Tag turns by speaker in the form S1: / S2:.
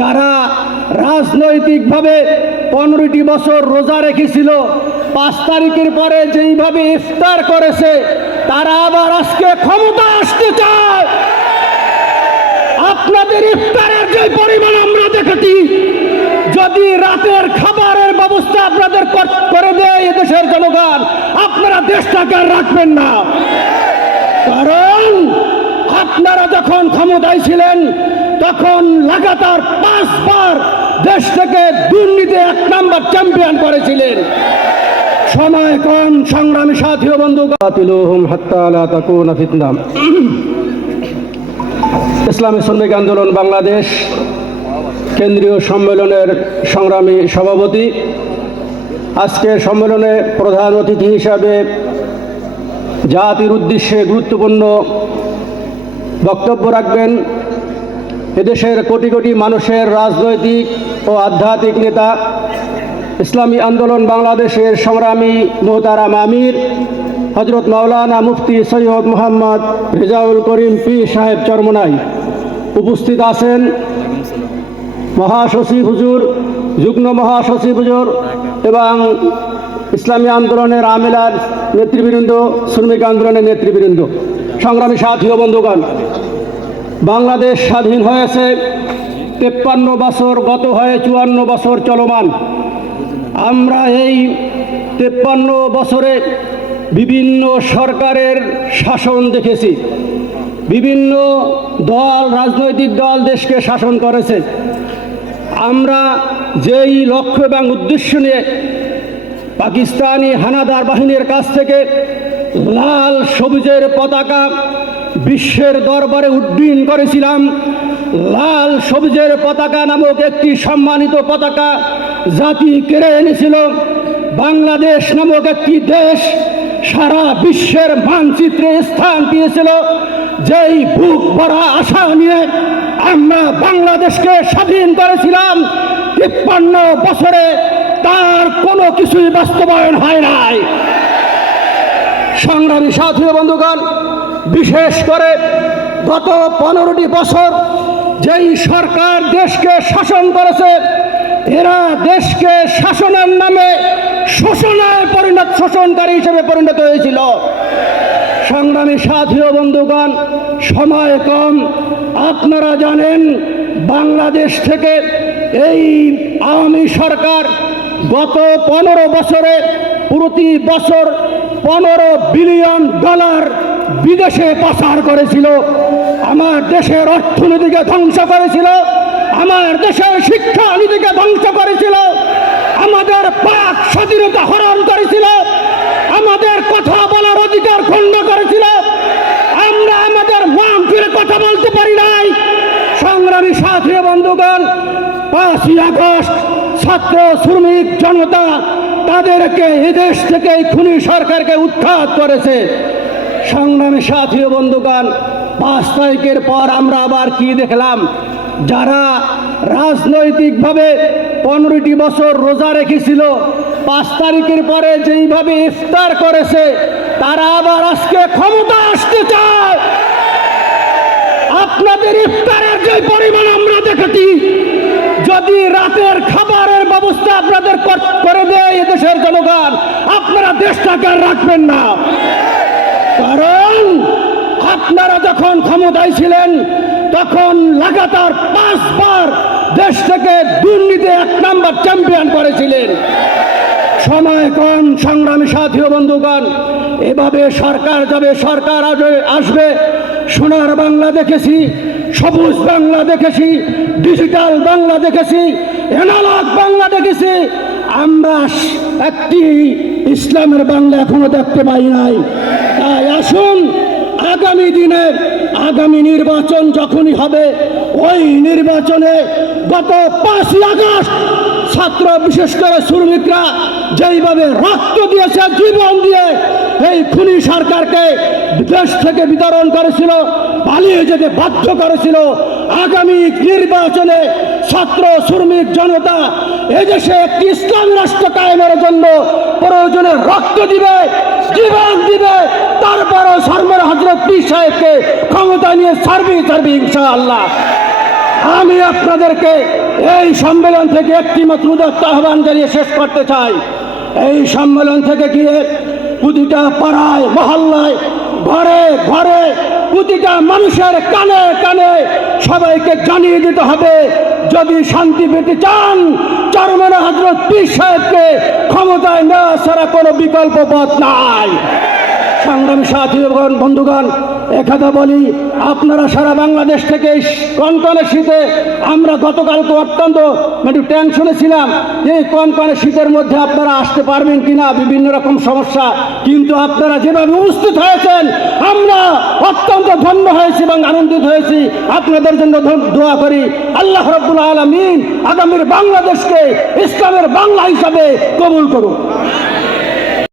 S1: যারা রাজনৈতিকভাবে পনেরোটি বছর রোজা রেখেছিল, পাঁচ তারিখের পরে যেইভাবে ইফতার করেছে, তারা আবার আজকে ক্ষমতা আসতে চায়। আপনাদের ইফতারের যে পরিমাণ আমরা দেখেছি, যদি রাতের খাবারের ব্যবস্থা আপনাদের করে দেয় এদেশের জনগণ, আপনারা দেশটাকে রাখবেন না। কারণ আপনারা যখন ক্ষমতায় ছিলেন তখন লাগাতার পাঁচবার দেশ থেকে দুর্নীতি এক নাম্বার চ্যাম্পিয়ন করেছিলেন। সময় কম, সংগ্রামী সাথী বন্ধু ইসলামী শ্রমিক আন্দোলন বাংলাদেশ, কেন্দ্রীয় সম্মেলনের সংগ্রামী সভাপতি। আজকের সম্মেলনে প্রধান অতিথি হিসাবে জাতির উদ্দেশ্যে গুরুত্বপূর্ণ বক্তব্য রাখবেন। এদেশের কোটি কোটি মানুষের রাজনৈতিক ও আধ্যাত্মিক নেতা, ইসলামী আন্দোলন বাংলাদেশের সংগ্রামী মোহতারাম আমির হজরত মাওলানা মুফতি সৈয়দ মোহাম্মদ রেজাউল করিম পি সাহেব চরমনাই উপস্থিত আছেন। মহাসচিব হুজুর, যুগ্ম মহাসচিব হুজুর এবং ইসলামী আন্দোলনের আমেলার নেতৃবৃন্দ, শ্রমিক আন্দোলনের নেতৃবৃন্দ, সংগ্রামী সাথী ও বন্ধুগণ। বাংলাদেশ স্বাধীন হয়েছে। তেপ্পান্ন বছর গত হয়ে চুয়ান্ন বছর চলমান। আমরা এই তেপ্পান্ন বছরে বিভিন্ন সরকারের শাসন দেখেছি। বিভিন্ন দল, রাজনৈতিক দল দেশকে শাসন করেছে। আমরা যেই লক্ষ্য এবং উদ্দেশ্য নিয়ে পাকিস্তানি হানাদার বাহিনীর কাছ থেকে লাল সবুজের পতাকা বিশ্বের দরবারে উড্ডীন করেছিলাম লাল সবুজের পতাকা নামক একটি সম্মানিত পতাকা জাতি কেড়ে এনেছিল। বাংলাদেশ নামক একটি দেশ সারা বিশ্বের মানচিত্রে স্থান পেয়েছিল। যেই বুক ভরা আশা নিয়ে আমরা বাংলাদেশকে স্বাধীন করেছিলাম। তিপ্পান্ন বছরে তার কোনো কিছুই বাস্তবায়ন হয় নাই। সংগ্রামী সাথী বন্ধুগণ বিশেষ করে গত পনেরোটি বছর যেই সরকার দেশকে শাসন করেছে, এরা দেশকে শাসনের নামে শোষণায় পরিণত, শোষণকারী হিসেবে পরিণত হয়েছিল। সংগ্রামী সাথী ও বন্ধুগণ, সময় কম। আপনারা জানেন, বাংলাদেশ থেকে এই আওয়ামী সরকার গত পনেরো বছরে প্রতি বছর পনেরো বিলিয়ন ডলার বিদেশে পাচার করেছিল, আমার দেশের অর্থনীতিকে ধ্বংস করেছিল, আমার দেশের শিক্ষানীতিকে ধ্বংস করেছিল, আমাদের পাক স্বাধীনতা হরণ করেছিল, আমাদের কথা বলার অধিকার খণ্ড করেছিল। আমরা আমাদের মন ফিরে কথা বলতে পারি নাই। সংগ্রামী সাথী বন্ধুগণ, পাঁচই আগস্ট ছাত্র শ্রমিক জনতা তাদেরকে এদেশ থেকে খুনি সরকারকে উৎখাত করেছে। সংগ্রামী সাথী ও বন্ধুগণ, পাঁচ তারিখের পর আমরা আবার কি দেখলাম? যারা রাজনৈতিকভাবে পনেরোটি বছর রোজা রেখেছিল, পাঁচ তারিখের পরে যেইভাবে ইফতার করেছে, তারা আবার আজকে ক্ষমতা আসতে চায়। আপনাদের ইফতারের যে পরিমাণ আমরা দেখেছি, যদি রাতের খাবারের ব্যবস্থা আপনাদের করে দেয় এদেশের জনগণ, আপনারা দেশটাকে রাখবেন না। কারণ আপনারা যখন ক্ষমতায় ছিলেন, তখন লাগাতার পাঁচবার দেশ থেকে দুর্নীতি এক নাম্বার চ্যাম্পিয়ন করেছিলেন। সময় কম, সংগ্রামী সাথী বন্ধুগণ, এভাবে সরকার যাবে, সরকার আসবে। সোনার বাংলা দেখেছি, সবুজ বাংলা দেখেছি ডিজিটাল বাংলা দেখেছি এনালগ বাংলা দেখেছি। আমরা একটি ইসলামের বাংলা এখনও দেখতে পাই নাই। আগামী দিনে আগামী নির্বাচন যখনই হবে, ওই নির্বাচনে গত পাঁচই আগস্ট ছাত্র, বিশেষ করে শ্রমিকরা যেইভাবে রক্ত দিয়েছে, জীবন দিয়ে এই খুনি সরকারকে দেশ থেকে বিতরণ করেছিল, পালিয়ে যেতে বাধ্য করেছিল। আগামী নির্বাচনে ছাত্র, শ্রমিক, জনতা এদেশে একটি ইসলাম রাষ্ট্র কায়েমের জন্য প্রয়োজনে রক্ত দিবে, জীবন দিবে তারপরও সরমর হজরত পীর সাহেবকে ক্ষমতা নিয়ে ছাড়বে ছাড়বে ইনশাআল্লাহ। আমি আপনাদেরকে এই সম্মেলন থেকে একটি মাত্র আহ্বান জানিয়ে শেষ করতে চাই। এই সম্মেলন থেকে গিয়ে প্রতিটা পাড়ায়, মহল্লায়, ঘরে ঘরে প্রতিটা মানুষের কানে কানে সবাইকে জানিয়ে দিতে হবে, যদি শান্তি পেতে চান, চরমনা হজরত পীর সাহেবকে ক্ষমতায় না ছাড়া কোনো বিকল্প পথ নাই। সংগ্রামী সাথী এবং বন্ধুগণ একথা বলি, আপনারা সারা বাংলাদেশ থেকে কনকনে শীতে, আমরা গতকাল তো অত্যন্ত একটু টেনশনে ছিলাম এই কনকনে শীতের মধ্যে আপনারা আসতে পারবেন কিনা, বিভিন্ন রকম সমস্যা। কিন্তু আপনারা যেভাবে উপস্থিত হয়েছেন, আমরা অত্যন্ত ধন্য হয়েছি এবং আনন্দিত হয়েছি। আপনাদের জন্য দোয়া করি, আল্লাহ রব্বুল আলমিন আগামীর বাংলাদেশকে ইসলামের বাংলা হিসাবে কবুল করুন।